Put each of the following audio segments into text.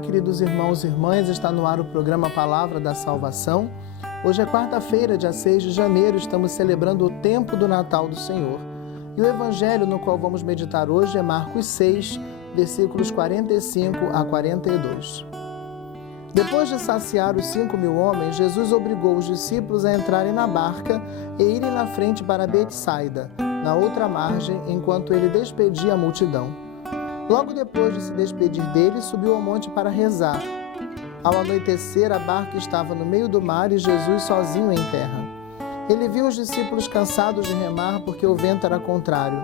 Olá, queridos irmãos e irmãs, está no ar o programa Palavra da Salvação. Hoje é quarta-feira, dia 6 de janeiro, estamos celebrando o tempo do Natal do Senhor. E o evangelho no qual vamos meditar hoje é Marcos 6, versículos 45 a 42. Depois de saciar os 5.000 homens, Jesus obrigou os discípulos a entrarem na barca e irem na frente para Betsaida, na outra margem, enquanto ele despedia a multidão. Logo depois de se despedir deles, subiu ao monte para rezar. Ao anoitecer, a barca estava no meio do mar e Jesus sozinho em terra. Ele viu os discípulos cansados de remar porque o vento era contrário.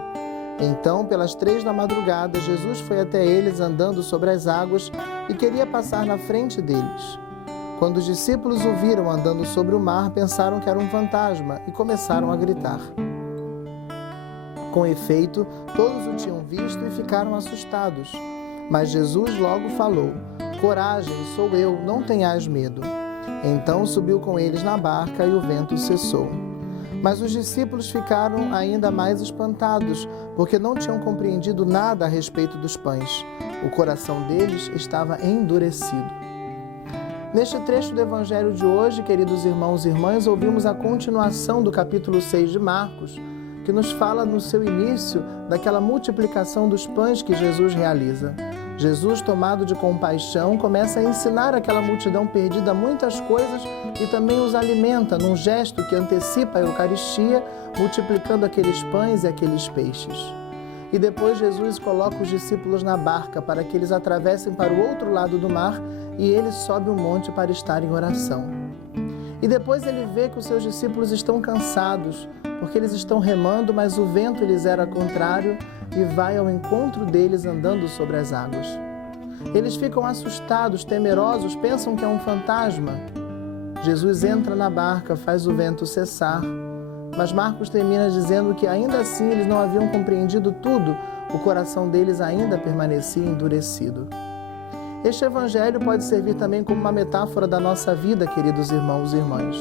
Então, pelas 3 da madrugada, Jesus foi até eles andando sobre as águas e queria passar na frente deles. Quando os discípulos o viram andando sobre o mar, pensaram que era um fantasma e começaram a gritar. Com efeito, todos o tinham visto e ficaram assustados. Mas Jesus logo falou: "Coragem, sou eu, não tenhais medo." Então subiu com eles na barca e o vento cessou. Mas os discípulos ficaram ainda mais espantados, porque não tinham compreendido nada a respeito dos pães. O coração deles estava endurecido. Neste trecho do Evangelho de hoje, queridos irmãos e irmãs, ouvimos a continuação do capítulo 6 de Marcos, que nos fala no seu início daquela multiplicação dos pães que Jesus realiza. Jesus, tomado de compaixão, começa a ensinar aquela multidão perdida muitas coisas e também os alimenta num gesto que antecipa a Eucaristia, multiplicando aqueles pães e aqueles peixes. E depois Jesus coloca os discípulos na barca para que eles atravessem para o outro lado do mar e ele sobe o monte para estar em oração. E depois ele vê que os seus discípulos estão cansados, porque eles estão remando, mas o vento lhes era contrário e vai ao encontro deles andando sobre as águas. Eles ficam assustados, temerosos, pensam que é um fantasma. Jesus entra na barca, faz o vento cessar, mas Marcos termina dizendo que ainda assim eles não haviam compreendido tudo, o coração deles ainda permanecia endurecido. Este evangelho pode servir também como uma metáfora da nossa vida, queridos irmãos e irmãs.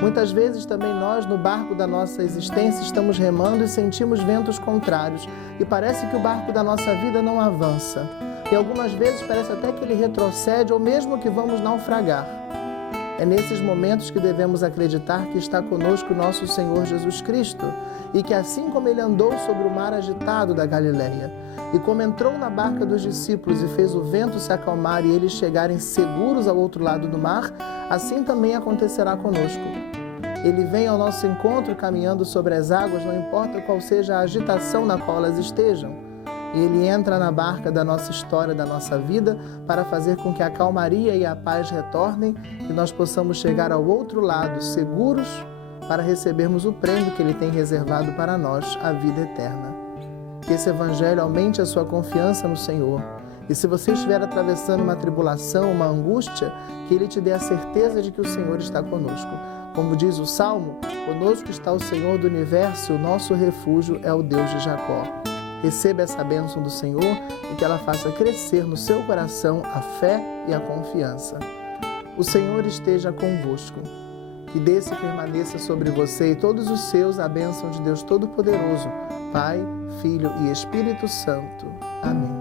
Muitas vezes também nós, no barco da nossa existência, estamos remando e sentimos ventos contrários e parece que o barco da nossa vida não avança. E algumas vezes parece até que ele retrocede ou mesmo que vamos naufragar. É nesses momentos que devemos acreditar que está conosco nosso Senhor Jesus Cristo e que assim como ele andou sobre o mar agitado da Galileia e como entrou na barca dos discípulos e fez o vento se acalmar e eles chegarem seguros ao outro lado do mar, assim também acontecerá conosco. Ele vem ao nosso encontro caminhando sobre as águas, não importa qual seja a agitação na qual elas estejam. E ele entra na barca da nossa história, da nossa vida, para fazer com que a calmaria e a paz retornem e nós possamos chegar ao outro lado seguros para recebermos o prêmio que ele tem reservado para nós, a vida eterna. Que esse evangelho aumente a sua confiança no Senhor. E se você estiver atravessando uma tribulação, uma angústia, que ele te dê a certeza de que o Senhor está conosco. Como diz o Salmo, conosco está o Senhor do Universo, o nosso refúgio é o Deus de Jacó. Receba essa bênção do Senhor e que ela faça crescer no seu coração a fé e a confiança. O Senhor esteja convosco. Que desse permaneça sobre você e todos os seus a bênção de Deus Todo-Poderoso, Pai, Filho e Espírito Santo. Amém.